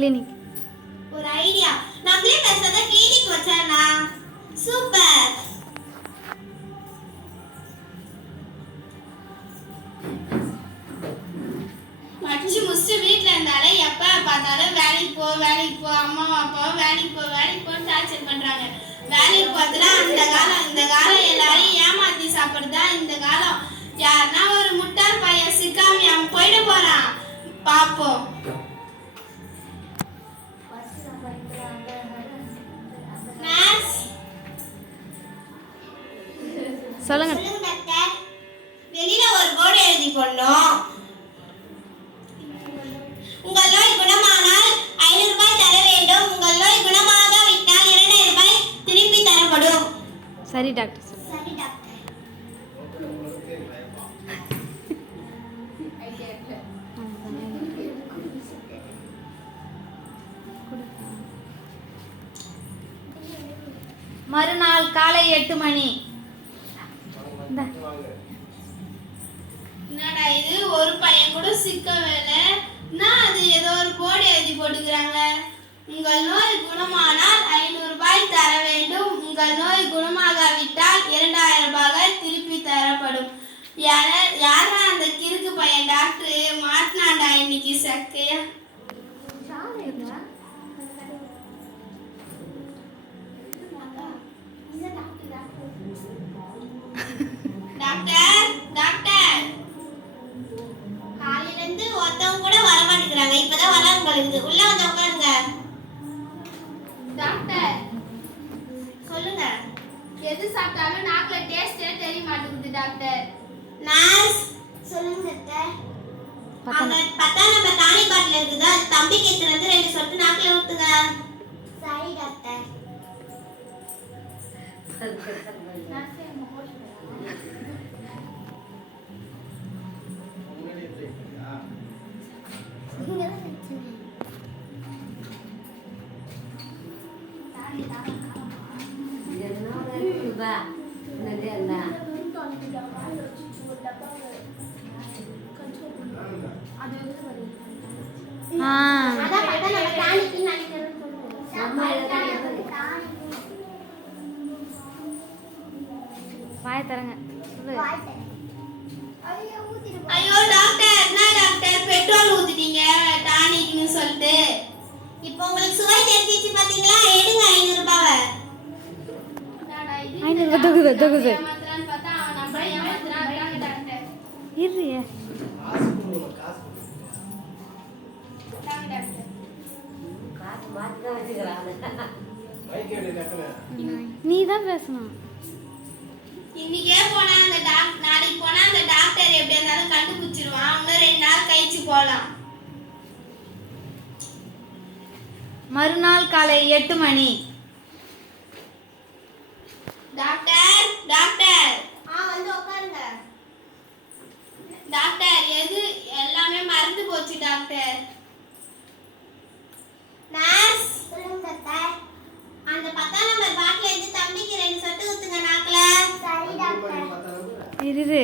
Clinic. ஒரு idea. நம்மளே பேசாத கிளினிக் வச்சானா? சூப்பர். படிச்சு முடிச்சு வீட்டில் இருந்தாலே எப்போ பார்த்தாலும் வேலைக்கு போ அம்மா அப்பாவை வேலைக்கு போன்னு டார்ச்சர் பண்ணுறாங்க. வேலைக்கு போகிறதுலாம் இந்த காலம் எல்லாரையும் ஏமாற்றி சாப்பிட்றதா இந்த காலம். யாருன்னா ஒரு முட்டாள் பையன் சிக்காமி அவன் போயிட போகிறான். பார்ப்போம். சொல்லுங்க டாக்டர். வெளியில ஒரு போர்டு எழுதி போடணும். உங்கள் நோய் குணமானால் 500 ரூபாய் தர வேண்டும். உங்கள் நோய் குணமாகாவிட்டால் 2000 ரூபாய் திருப்பி தரப்படும். சரி டாக்டர். சரி டாக்டர். மறுநாள் காலை 8 மணி. என்னடா இது, ஒரு பையன் கூட சிக்கவே இல்லை. நான் அது ஏதோ ஒரு போர்டு எழுதி போட்டுக்கிறாங்க. உங்கள் நோய் குணமானால் 500 ரூபாய் தர வேண்டும். உங்கள் நோய் குணமாகாவிட்டால் 2000 ரூபாய் திருப்பி தரப்படும். யாரா அந்த கிறுக்கு பையன் டாக்டர் மாட்டினாண்டா இன்னைக்கு சக்கையா. டாக்டர் டாக்டர், காலையில இருந்து ஒருத்தவங்க கூட வர மாட்டேங்கிறாங்க. இப்பதான் வராங்க போலுது. உள்ள வந்து உட்காருங்க. டாக்டர் சொல்லுங்க. எது சாப்பிட்டாலும் நாக்குல டேஸ்டே தெரிய மாட்டேங்குது டாக்டர். நர்ஸ் சொல்லுங்க டாக்டர். அந்த 10 நம்பர் டானி பாட்டில் இருக்குதா, தம்பிக்கு எடுத்துட்டு வந்து 2 சொட்டு நாக்குல ஊத்துங்க. சரி டாக்டர். வாய தரங்க. ஐயோ டாக்டர், என்ன டாக்டர் பெட்ரோல் ஊத்திட்டீங்க டானிக்னு சொல்லிட்டு. இப்போ உங்களுக்கு சுவை தெரிஞ்சிச்சு பாத்தீங்களா? எடுங்க 500 ரூபாவை. 500 தொகுது. ஏமாத்துறான்னு பார்த்தா அவன் நம்ம ஏமாத்துறான் டாக்டர். இருறியே. நீ தான் பேசணும். இன்னைக்கே போனா அந்த நாளைக்கு போனா அந்த டாக்டர் எப்படி இருந்தாலும் கண்டுபிடிச்சிருவான். இன்னும் 2 நாள் கழிச்சு போலாம். மறுநாள் காலை 8 மணி. டாக்டர் டாக்டர், வந்து உட்காருங்க. டாக்டர் எது எல்லாமே மறந்து போச்சு டாக்டர். நர்ஸ் சொல்லுங்க டாக்டர். அந்த 10 நம்பர் பாட்டில் எடுத்து தம்பிக்கு 2 சொட்டு ஊத்துங்க நாக்குல. சரி டாக்டர். இரு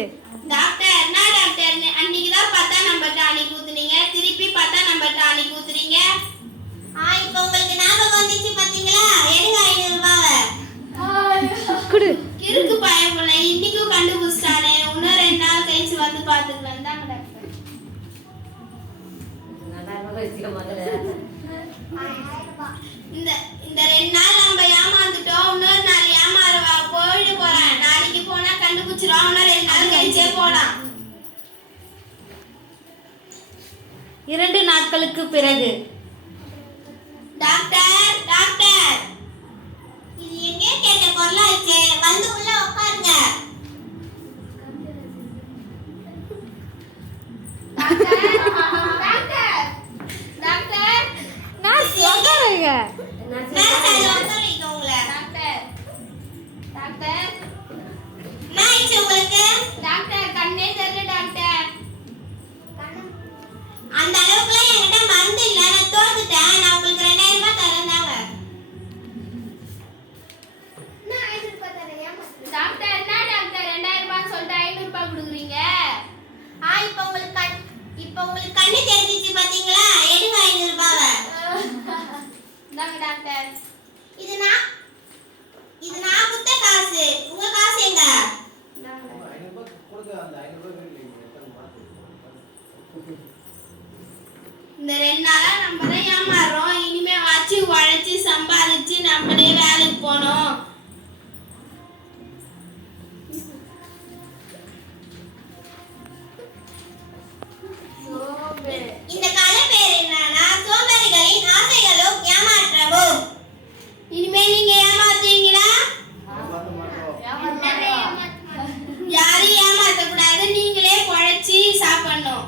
டாக்டர், என்ன டாக்டர் அன்னைக்கு தான் 10 நம்பர் டானிக் ஊத்துனீங்க, திருப்பி 10 நம்பர் டானிக் ஊத்துறீங்க. இப்போ உங்களுக்கு ஞாபகம் வந்துச்சு பாத்தீங்களா? எடுங்க 500 ரூபாவை. குடு. கிறுக்கு பையன் போல இன்னைக்கும் கண்டுபிடிச்சானே. இன்னும் 2 நாள் கழிச்சு வந்து பாத்துக்கலாம். தாங்க டாக்டர். இந்த 2 நாள் நம்ம ஏமாந்துட்டோம். இன்னொரு நாள் ஏமாறுவா போயிட்டு போறேன். நாளைக்கு போனா கண்டுபிடிச்சிரும். இன்னும் 2 நாள் கழிச்சே போலாம். 2 நாட்களுக்கு பிறகு. டாக்டர் டாக்டர், இது எங்கே கேட்ட பொருளாச்சே. வந்து உள்ள உட்காருங்க. டாக்டர் டாக்டர், நான் சொல்றேங்க. நர்ஸ் அது வந்துறீங்க உங்களை. டாக்டர் டாக்டர், என்ன ஆயிடுச்சு உங்களுக்கு? டாக்டர் கண்ணே தெரியல டாக்டர். அந்த அளவுக்குலாம் என்கிட்ட மருந்து இல்ல. நான் தோத்துட்டேன். நான் உங்களுக்கு 2000 ரூபாய் தரேன் தாங்க. டாக்டர் என்ன டாக்டர் 2000 ரூபாய் சொல்லிட்டு 500 ரூபாய் கொடுக்குறீங்க? இப்போ உங்களுக்கு கண்ணு தெரிஞ்சிச்சு பாத்தீங்களா? எடுங்க 500 ரூபாவை. கொடுங்க டாக்டர். இது நான் குத்த காசு. உங்க காசு எங்க? இந்த 2 நாளா நம்ம தான் ஏமாறுறோம். இனிமே வச்சு உழைச்சி சம்பாதிச்சு நம்மளே வேலைக்கு போனோம். இந்த கதை பேர் என்னன்னா சோம்பேறிகளின் ஆசைகளும் ஏமாற்றமும். இனிமே நீங்க ஏமாத்துவீங்களா? யாரையும் ஏமாத்த கூடாது. நீங்களே உழைச்சி சாப்பிடணும்.